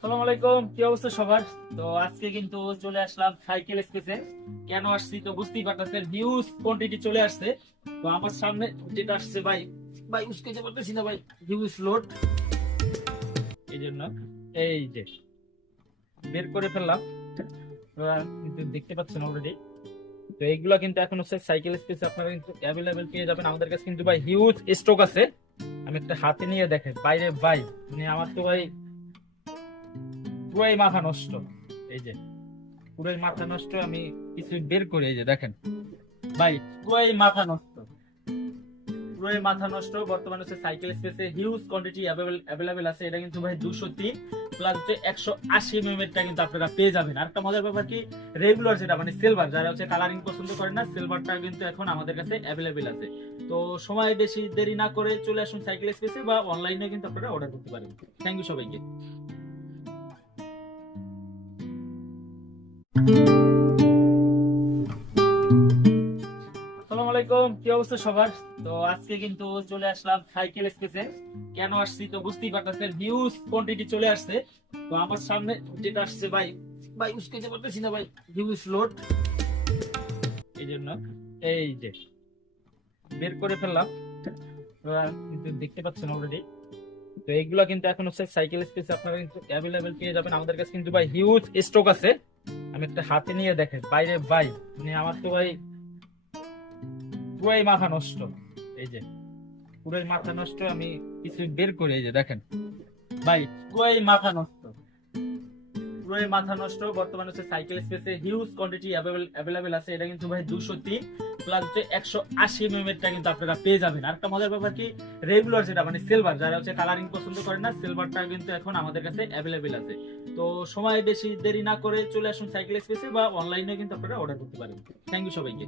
আসসালামু আলাইকুম, কি অবস্থা সবার? তো আজকে কিন্তু চলে আসলাম সাইকেল স্পেসে। কেন আসছি তো বুঝতেই পারতেছেন, হিউজ কোয়ান্টিটি চলে আসছে। তো আমার সামনে যেটা আসছে ভাই, ভাই উস্কাইতে পারতেছি না ভাই, হিউজ লোড। এই জন্য এই যে বের করে ফেললাম। আপনারা কিন্তু দেখতে পাচ্ছেন অলরেডি। তো এইগুলা কিন্তু এখন হচ্ছে সাইকেল স্পেসে আপনারা কিন্তু অ্যাভেলেবেল পেয়ে যাবেন। আমাদের কাছে কিন্তু ভাই হিউজ স্টক আছে। আমি একটা হাতে নিয়ে দেখেন বাইরে ভাই, মানে আমার তো ভাই পুরাই মাথা নষ্ট। এই যে পুরাই মাথা নষ্ট, আমি কিছু বের করে এই যে দেখেন ভাই, পুরাই মাথা নষ্ট, পুরাই মাথা নষ্ট। বর্তমানে হচ্ছে সাইকেল স্পেসে হিউজ কোয়ান্টিটি অ্যাভেলেবেল আছে। এটা কিন্তু ভাই 203 প্লাস হচ্ছে 180 টা কিন্তু আপনারা পেয়ে যাবেন। আর একটা মজার ব্যাপার কি, রেগুলার যেটা মানে সিলভার, যারা হচ্ছে কালারিং পছন্দ করেন না, সিলভারটা কিন্তু এখন আমাদের কাছে অ্যাভেলেবেল আছে। তো সময় বেশি দেরি না করে চলে আসুন সাইকেল স্পেসে, বা অনলাইনে কিন্তু আপনারা অর্ডার করতে পারেন। থ্যাংক ইউ সবাইকে। আসসালামু আলাইকুম, কি অবস্থা সবার? তো আজকে কিন্তু চলে আসলাম সাইকেল স্পেসে। কেন আসছি তো বুঝতেই পারতেছেন, হিউজ কোয়ান্টিটি চলে আসছে। তো আমার সামনে যেটা আসছে ভাই, ভাই উস্কাইতে পারতেছি না ভাই, হিউজ লোড। এই জন্য এই যে বের করে ফেললাম। আপনারা কিন্তু দেখতে পাচ্ছেন অলরেডি। তো এইগুলা কিন্তু এখন হচ্ছে সাইকেল স্পেসে আপনারা কিন্তু অ্যাভেলেবেল পেয়ে যাবেন। আমাদের কাছে কিন্তু ভাই হিউজ স্টক আছে। আমি একটা হাতে নিয়ে দেখেন বাইরে ভাই, মানে আমার তো ভাই পুরাই মাথা নষ্ট। এই যে পুরাই মাথা নষ্ট, আমি কিছু বের করে এই যে দেখেন ভাই, পুরাই মাথা নষ্ট, পুরাই মাথা নষ্ট। বর্তমানে হচ্ছে সাইকেল স্পেসে হিউজ কোয়ান্টিটি অ্যাভেলেবেল আছে। এটা কিন্তু ভাই 203 প্লাস হচ্ছে 180 টা কিন্তু আপনারা পেয়ে যাবেন। আর একটা মজার ব্যাপার কি, রেগুলার যেটা মানে সিলভার, যারা হচ্ছে কালারিং পছন্দ করেন না, সিলভারটা কিন্তু এখন আমাদের কাছে অ্যাভেলেবেল আছে। তো সময় বেশি দেরি না করে চলে আসুন সাইকেল স্পেসে, বা অনলাইনে কিন্তু আপনারা অর্ডার করতে পারেন। থ্যাংক ইউ সবাইকে।